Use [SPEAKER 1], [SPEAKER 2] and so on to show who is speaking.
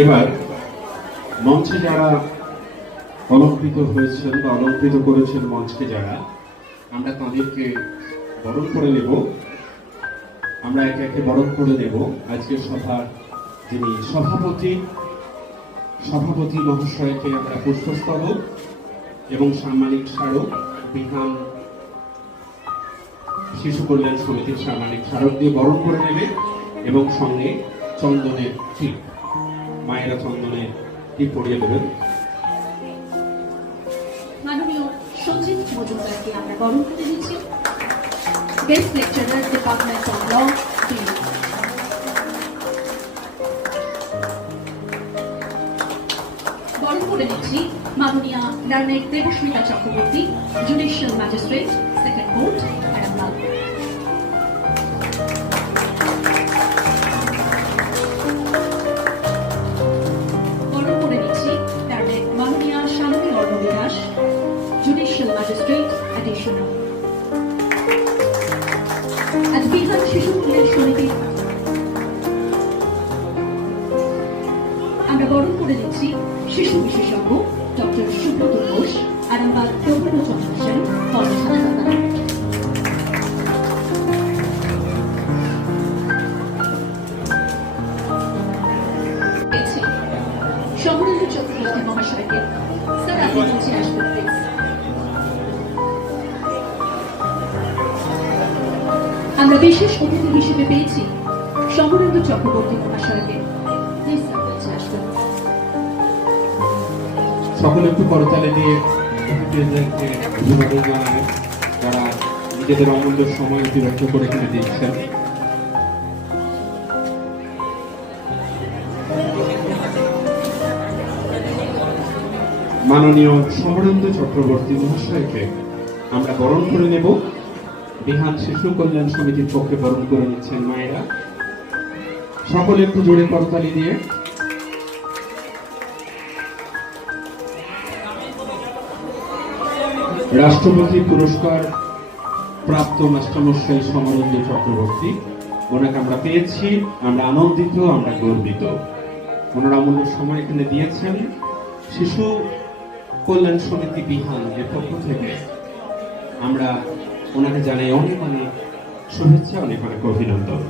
[SPEAKER 1] এবার মঞ্চে যারা অলঙ্কৃত হয়েছেন বা অলঙ্কৃত করেছেন মঞ্চকে যারা, আমরা তাদেরকে বরণ করে নেব। আমরা একে একে বরণ করে নেব। আজকের সভার যিনি সভাপতি সভাপতি মহাশয়কে আমরা পুষ্পস্তবক এবং সাম্মানিক স্মারক বিধান শিশু কল্যাণ সমিতির সাম্মানিক স্মারক দিয়ে বরণ করে নেবে এবং সঙ্গে চন্দনের টিপ মায়েরা চন্দনের টিপ পরিয়ে দেবেন?
[SPEAKER 2] মাননীয় দিচ্ছি। Department of লার্নেক Debasmita Chakraborty judicial magistrate second court Arambagh additional আজ শিশু কল্যাণ সমিতি। আমরা বরণ করে দিচ্ছি শিশু বিশেষজ্ঞ ডক্টর সুব্রত ঘোষ, আরামবাগ সমরেন্দ্র চক্রবর্তী মহাশয়কে স্যার, আপনি আসবেন প্লিজ আমরা বিশেষ অতিথি হিসেবে পেয়েছি সমরেন্দ্র চক্রবর্তী মহাশয়কে।
[SPEAKER 1] সকলে একটু করতালে দিয়ে অতিথিদেরকে অভিবাদন জানাবেন যারা নিজেদের অমূল্য সময় অতিবাহিত করে এখানে দিচ্ছেন। মাননীয় সমরেন্দ্র চক্রবর্তী মহাশয়কে আমরা বরণ করে নেব। বিহান শিশু কল্যাণ সমিতির পক্ষে বরণ করে নিচ্ছেন মায়েরা। সকলে একটু জোরে করতালি দিয়ে। রাষ্ট্রপতি পুরস্কার প্রাপ্ত মাস্টারমশাই সমরেন্দ্র চক্রবর্তী। ওনাকে আমরা পেয়েছি, আমরা আনন্দিত, আমরা গর্বিত। ওনারা অমূল্য সময় এখানে দিয়েছেন। শিশু কল্যাণ সমিতি বিহান এর পক্ষ থেকে আমরা ওনাকে জানাই অনেক অনেক শুভেচ্ছা অনেক অনেক অভিনন্দন।